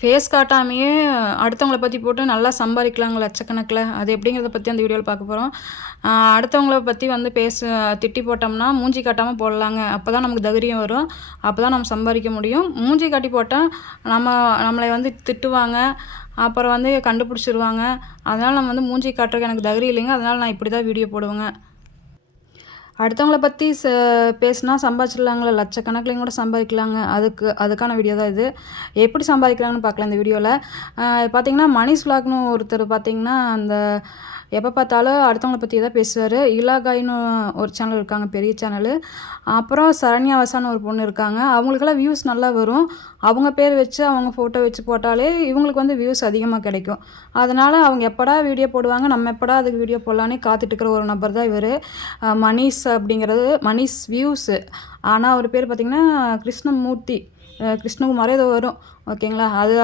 Face காட்டாமையே அடுத்தவங்கள பற்றி போட்டு நல்லா சம்பாதிக்கலாங்க லட்சக்கணக்கில். அது எப்படிங்கிறத பற்றி அந்த வீடியோவில் பார்க்க போகிறோம் அடுத்தவங்கள பற்றி வந்து பேச திட்டி போட்டோம்னா மூஞ்சி காட்டாமல் போடலாங்க. அப்போ தான் நமக்கு தைரியம் வரும். அப்போ தான் நம்ம சம்பாதிக்க முடியும். மூஞ்சி காட்டி போட்டால் நம்ம நம்மளை வந்து திட்டுவாங்க. அப்புறம் வந்து கண்டுபிடிச்சிருவாங்க. அதனால் நம்ம வந்து மூஞ்சி காட்டுறதுக்கு எனக்கு தைரியம் இல்லைங்க. அதனால் நான் இப்படி தான் வீடியோ போடுவேங்க. அடுத்தவங்கள பற்றி ச பேசினா சம்பாதிச்சிடலாங்களா? லட்சக்கணக்கிலையும் கூட சம்பாதிக்கலாங்க. அதுக்கு அதுக்கான வீடியோ தான் இது. எப்படி சம்பாதிக்கிறாங்கன்னு பார்க்கலாம் இந்த வீடியோவில் பார்த்தீங்கன்னா மணிஷ் விலாக்னு ஒருத்தர் பார்த்தீங்கன்னா அந்த எப்போ பார்த்தாலும் அடுத்தவங்கள பற்றி தான் பேசுவார். இலாகாயின்னு ஒரு சேனல் இருக்காங்க பெரிய சேனல் அப்புறம் சரண்யா வசான்னு ஒரு பொண்ணு இருக்காங்க. அவங்களுக்கெல்லாம் வியூஸ் நல்லா வரும். அவங்க பேர் வச்சு அவங்க ஃபோட்டோ வச்சு போட்டாலே இவங்களுக்கு வந்து வியூஸ் அதிகமாக கிடைக்கும். அதனால் அவங்க எப்படா வீடியோ போடுவாங்க நம்ம எப்படா அதுக்கு வீடியோ போடலான்னு காத்துட்டு இருக்கிற ஒரு நபர் தான் இவர். மணிஷ் அப்படிங்கிறது மணீஷ் வியூஸு ஆனால் அவர் பேர் பார்த்திங்கன்னா கிருஷ்ணமூர்த்தி. கிருஷ்ணகுமாரே ஏதோ வரும். ஓகேங்களா? அது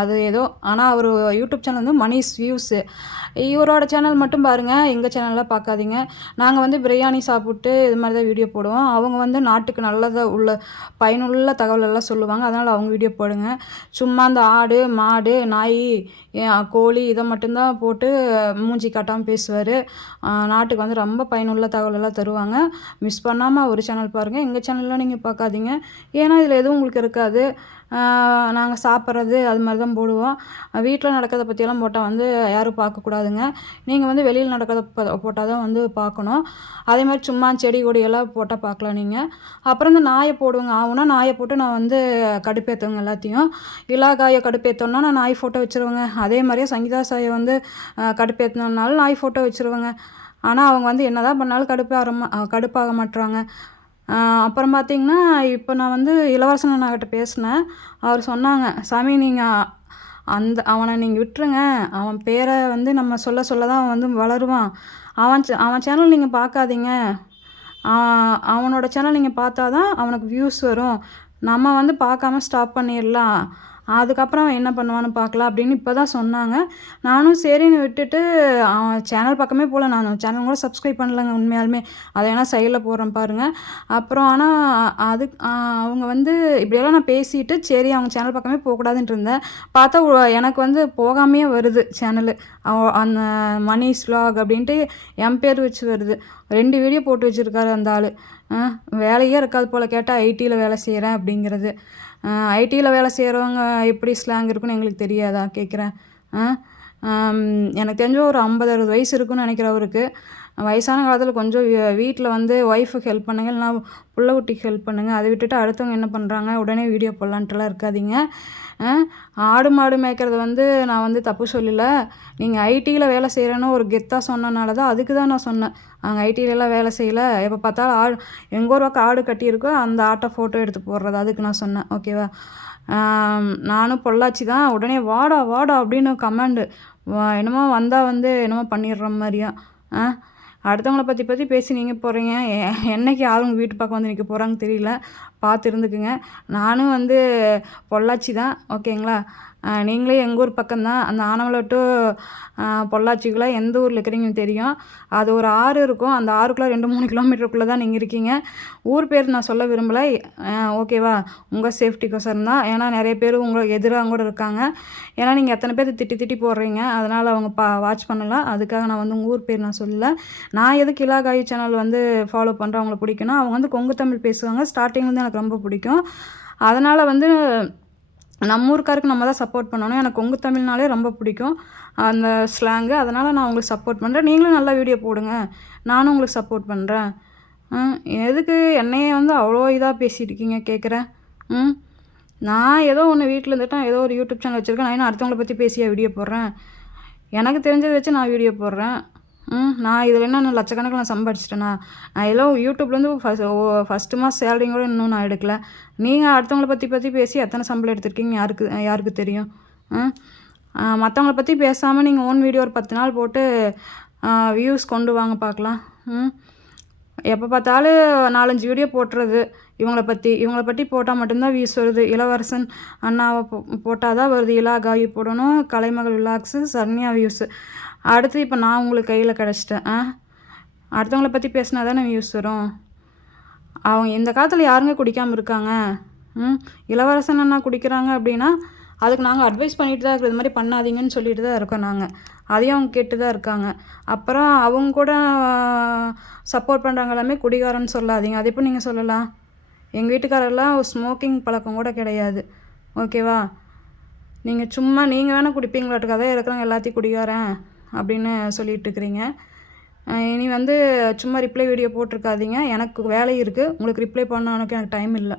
அது ஏதோ ஆனால் அவர் யூடியூப் சேனல் வந்து மணிஸ் வியூஸு. இவரோட சேனல் மட்டும் பாருங்கள் எங்கள் சேனலில் பார்க்காதீங்க நாங்கள் வந்து பிரியாணி சாப்பிட்டு இது மாதிரி தான் வீடியோ போடுவோம். அவங்க வந்து நாட்டுக்கு நல்லதாக உள்ள பயனுள்ள தகவல் எல்லாம் சொல்லுவாங்க. அதனால் அவங்க வீடியோ போடுங்க. சும்மா அந்த ஆடு மாடு நாய் கோழி இதை மட்டும்தான் போட்டு மூஞ்சி காட்டாமல் பேசுவார். நாட்டுக்கு வந்து ரொம்ப பயனுள்ள தகவல் எல்லாம் தருவாங்க. மிஸ் பண்ணாமல் ஒரு சேனல் பாருங்கள் எங்கள் சேனல்லாம் நீங்கள் பார்க்காதீங்க ஏன்னா இதில் எதுவும் உங்களுக்கு இருக்காது. நாங்கள் சாப்பிட்றது அது மாதிரி தான் போடுவோம். வீட்டில் நடக்கிறத பற்றியெல்லாம் போட்டால் வந்து யாரும் பார்க்கக்கூடாதுங்க நீங்கள் வந்து வெளியில் நடக்கிறத போட்டால் தான் வந்து பார்க்கணும். அதே மாதிரி சும்மா செடி கொடியெல்லாம் போட்டால் பார்க்கலாம் நீங்கள் அப்புறம் இந்த நாயை போடுவோங்க. ஆகுனா நாயை போட்டு நான் வந்து கடுப்பேற்றுவேங்க எல்லாத்தையும். இலாகாயை கடுப்பேற்றோன்னா நான் நாய் ஃபோட்டோ வச்சுருவேங்க. அதே மாதிரியே சங்கீதா சாயை வந்து கடுப்பேற்றினாலும் நாய் ஃபோட்டோ வச்சுருவேங்க. ஆனால் அவங்க வந்து என்ன தான் பண்ணாலும் கடுப்பாக கடுப்பாக மாட்டுறாங்க. அப்புறம் பார்த்திங்கன்னா இப்போ நான் வந்து இளவரசன் அண்ணாக்கிட்ட பேசினேன். அவர் சொன்னாங்க சாமி நீங்கள் அந்த அவனை நீங்கள் விட்டுருங்க. அவன் பேரை வந்து நம்ம சொல்ல சொல்ல தான் அவன் வந்து வளருவான். அவன் அவன் சேனல் நீங்கள் பார்க்காதீங்க அவனோட சேனல் நீங்கள் பார்த்தா தான் அவனுக்கு வியூஸ் வரும். நம்ம வந்து பார்க்காம ஸ்டாப் பண்ணிடலாம். அதுக்கப்புறம் அவன் என்ன பண்ணுவான்னு பார்க்கலாம் அப்படின்னு இப்போ தான் சொன்னாங்க. நானும் சரின்னு விட்டுட்டு அவன் சேனல் பக்கமே போகல நான் சேனல் கூட சப்ஸ்கிரைப் பண்ணலங்க உண்மையாலுமே. அதை வேணால் சைடில் போடுறேன் பாருங்கள் அப்புறம் ஆனால் அது அவங்க வந்து இப்படியெல்லாம் நான் பேசிட்டு சரி அவங்க சேனல் பக்கமே போகக்கூடாதுன்ட்டு இருந்தேன். பார்த்தா எனக்கு வந்து போகாமையே வருது சேனலு அந்த மணி ஸ்லாக் அப்படின்ட்டு என் பேர் வச்சு வருது. ரெண்டு வீடியோ போட்டு வச்சுருக்காரு அந்த ஆள். வேலையே இருக்காது போல் கேட்டால் ஐடியில் வேலை செய்கிறேன் அப்படிங்கிறது. ஐடியில் வேலை செய்கிறவங்க எப்படி ஸ்லாங் இருக்குன்னு எங்களுக்கு தெரியாதா? கேட்குறேன் எனக்கு தெரிஞ்ச ஒரு ஐம்பது அறுபது வயசு இருக்குன்னு நினைக்கிறேன் அவருக்கு வயசான காலத்தில் கொஞ்சம் வீட்டில் வந்து ஒய்ஃபுக்கு ஹெல்ப் பண்ணுங்கள் இல்லைனா புள்ள குட்டிக்கு ஹெல்ப் பண்ணுங்கள் அதை விட்டுட்டு அடுத்தவங்க என்ன பண்ணுறாங்க உடனே வீடியோ போடலான்ட்டுலாம் இருக்காதிங்க. ஆடு மாடு மேய்க்கிறது வந்து நான் வந்து தப்பு சொல்லலை. நீங்கள் ஐடியில் வேலை செய்கிறேன்னு ஒரு கெத்தாக சொன்னனால தான் அதுக்கு தான் நான் சொன்னேன். அங்கே ஐடியிலலாம் வேலை செய்யலை. எப்போ பார்த்தாலும் ஆடு எங்கள் ஒரு பக்கம் ஆடு கட்டியிருக்கோ அந்த ஆட்டை ஃபோட்டோ எடுத்து போடுறது அதுக்கு நான் சொன்னேன். ஓகேவா நானும் பொள்ளாச்சி தான். உடனே வாடா வாடா அப்படின்னு கமெண்டு என்னமோ வந்தால் வந்து என்னமோ பண்ணிடுற மாதிரியா? ஆ அடுத்தவங்கள பற்றி பற்றி பேசி நீங்கள் போகிறீங்க என்னைக்கு யாரும் வீட்டு பக்கம் வந்து நிற்க போகிறாங்க தெரியல. பார்த்து இருந்துக்குங்க. நானும் வந்து பொள்ளாச்சி தான். ஓகேங்களா? நீங்களே எங்கள் ஊர் பக்கம்தான். அந்த ஆனமலை டு பொள்ளாச்சிக்குள்ளே எந்த ஊரில் இருக்கிறீங்கன்னு தெரியும். அது ஒரு ஆறு இருக்கும். அந்த ஆறுக்குள்ளே ரெண்டு மூணு கிலோமீட்டருக்குள்ளே தான் நீங்கள் இருக்கீங்க. ஊர் பேர் நான் சொல்ல விரும்பலை. ஓகேவா? உங்கள் சேஃப்டிக்கோசரம் தான் ஏன்னா நிறைய பேர் உங்களுக்கு எதிராக கூட இருக்காங்க. ஏன்னா நீங்கள் எத்தனை பேர் திட்டி திட்டி போடுறீங்க. அதனால் அவங்க பா வாட்ச் பண்ணலாம் அதுக்காக நான் வந்து உங்கள் ஊர் பேர் நான் சொல்லலை. நான் எதுக்கு இலாகாயு சேனல் வந்து ஃபாலோ பண்ணுறேன் அவங்கள பிடிக்கணும் அவங்க வந்து கொங்கு தமிழ் பேசுவாங்க. ஸ்டார்டிங்லேருந்து எனக்கு ரொம்ப பிடிக்கும். அதனால் வந்து நம்ம ஊருக்காருக்கு நம்ம தான் சப்போர்ட் பண்ணணும். எனக்கு கொங்கு தமிழ்னாலே ரொம்ப பிடிக்கும். அந்த ஸ்லாங்கு அதனால் நான் உங்களுக்கு சப்போர்ட் பண்ணுறேன் நீங்களும் நல்லா வீடியோ போடுங்க. நானும் உங்களுக்கு சப்போர்ட் பண்ணுறேன் எதுக்கு என்னையே வந்து அவ்வளோ இதாக பேசிகிட்டு இருக்கீங்க கேட்குறேன் ம் நான் ஏதோ ஒன்று வீட்டில் இருந்துட்டேன் ஏதோ ஒரு யூடியூப் சேனல் வச்சுருக்கேன். நான் இன்னும் அடுத்தவங்களை பற்றி பேசியா வீடியோ போடுறேன். எனக்கு தெரிஞ்சதை வச்சு நான் வீடியோ போடுறேன். ம் நான் இதில் என்ன நான் லட்சக்கணக்கில் நான் சம்பாதிச்சிட்டேனா நான் எல்லாம் யூடியூப்லேருந்து ஃபஸ்ட் ஃபஸ்ட்டு மாதம் சேலரியும் கூட இன்னும் நான் எடுக்கல. நீங்கள் அடுத்தவங்கள பற்றி பற்றி பேசி எத்தனை சம்பளம் எடுத்திருக்கீங்க யாருக்கு யாருக்கு தெரியும்? மற்றவங்கள பற்றி பேசாமல் நீங்கள் ஓன் வீடியோ ஒரு பத்து நாள் போட்டு வியூஸ் கொண்டு வாங்க பார்க்கலாம் ம் எப்போ பார்த்தாலும் நாலஞ்சு வீடியோ போட்டுறது. இவங்கள பற்றி இவங்கள பற்றி போட்டால் மட்டும்தான் வியூஸ் வருது. இளவரசன் அண்ணாவை போ போட்டால் தான் வருது. இலா காவி போடணும். கலைமகள் விலாக்ஸு சன்யா வியூஸு அடுத்து இப்போ நான் உங்களுக்கு கையில் கிடச்சிட்டேன். ஆ? அடுத்தவங்கள பற்றி பேசினா தானே யூஸ் வரும். அவங்க இந்த காலத்தில் யாருங்க குடிக்காமல் இருக்காங்க? ம்? இளவரசன் அண்ணா குடிக்கிறாங்க அப்படின்னா அதுக்கு நாங்கள் அட்வைஸ் பண்ணிட்டு தான் இருக்கிறது மாதிரி பண்ணாதீங்கன்னு சொல்லிட்டு தான் இருக்கோம் நாங்கள் அதையும் அவங்க கேட்டு தான் இருக்காங்க. அப்புறம் அவங்க கூட சப்போர்ட் பண்ணுறாங்க எல்லாமே குடிகாரன்னு சொல்லாதீங்க. அது எப்படி நீங்கள் சொல்லலாம்? எங்கள் வீட்டுக்காரெல்லாம் ஸ்மோக்கிங் பழக்கம் கூட கிடையாது. ஓகேவா நீங்கள் சும்மா நீங்கள் வேணால் குடிப்பீங்களாட்டுக்காக தான் இருக்கிறவங்க எல்லாத்தையும் குடிகாரன். அப்படின்னு சொல்லிட்டு இருக்கிறீங்க இனி வந்து சும்மா ரிப்ளை வீடியோ போட்டிருக்காதீங்க. எனக்கு வேலை இருக்குது உங்களுக்கு ரிப்ளை பண்ண எனக்கு டைம் இல்லை.